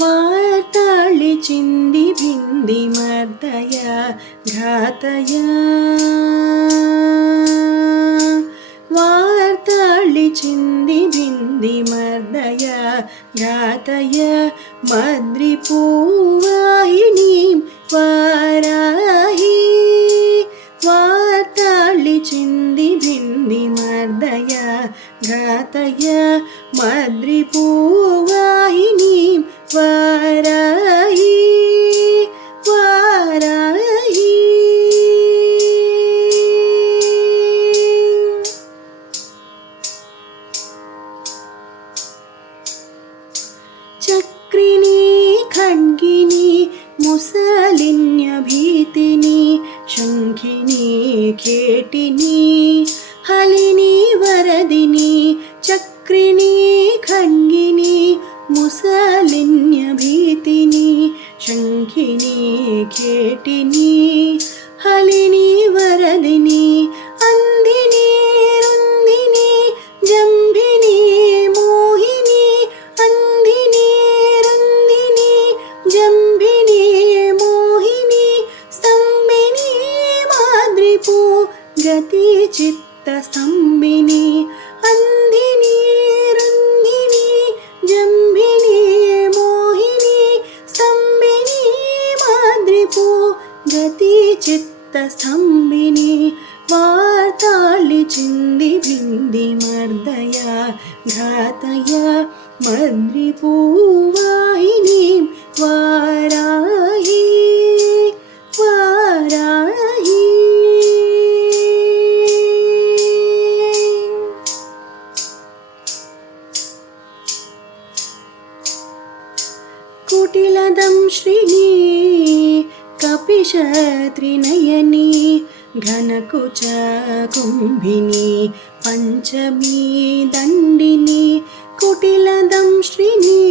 वार्ताळि चिन्दी भिन्दी मर्दय घातय वार्ताळि चिन्दी भिन्दी मर्दय घातय मद्रिपूवाहिनीं वाराहि वार्ताळि चिन्दी भिन्दी मर्दय घातय मद्रिपूवाहिनीं वाराहि वाराहि चक्रिणी खड्गिनी मुसलिन्यभीतिनी शङ्खिनी खेटिनी हलिनी वरदिनी चक्रिणी खड्गिनी मुसलिन्यभीतिनी शङ्खिनी खेटिनी हलिनी वरदिनी अन्धिनी रुन्धिनी जम्भिनी मोहिनी अन्धिनी रुन्धिनी जम्भिनी मोहिनी स्तम्भिनी माद्रिपू गति चित्तस्तम्भिनी अन्धिनी रुन्धिनी जम्भिनी मोहिनी स्तम्भिनी माद्रिपू गति चित्तस्तम्भिनी वार्ताळि चिन्दी भिन्दी मर्दय घातय मद्रिपूवाहिनीं वाराहि वाराहि कुटिलदंश्रिणी कपिशत्रिनयनी घनकुचकुम्भिनी पञ्चमी दण्डिनी कुटिलदंश्रिणी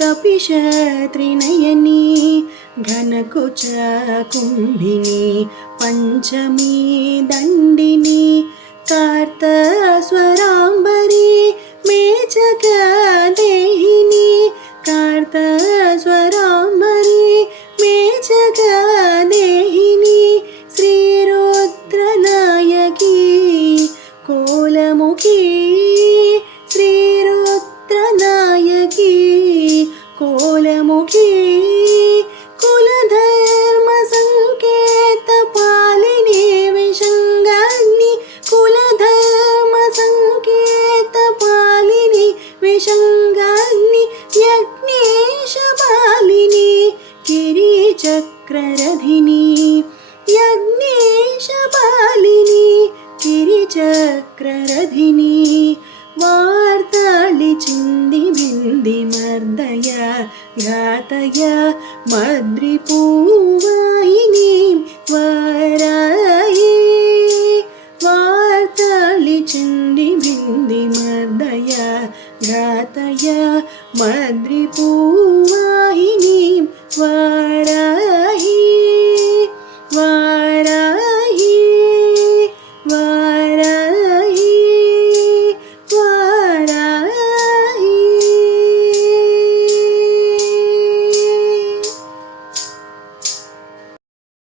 कपिशत्रिनयनी घनकुचकुम्भिनी पञ्चमी दण्डिनी कार्तस्वराम्बरी मेचकदेहिनी कार्तस्वराम्बरी मेचकदेहिनी श्रीरुद्रनायकी कोलमुखी श्रीरुद्रनायकी कोलमुखी कुलधर्मसङ्केतपालिनी विशङ्गाग्नि कुलधर्मसङ्केतपालिनी विशङ्गाग्नि यज्ञेशपालिनी गिरिचक्ररधिनी यज्ञेशपालिनी गिरिचक्ररधिनी वार्ताळि चिन्दी भिन्दी मर्दय घातय मद्रिपूवाहिनीं वाराहि वार्ताळि चिन्दी भिन्दी मर्दय घातय मद्रि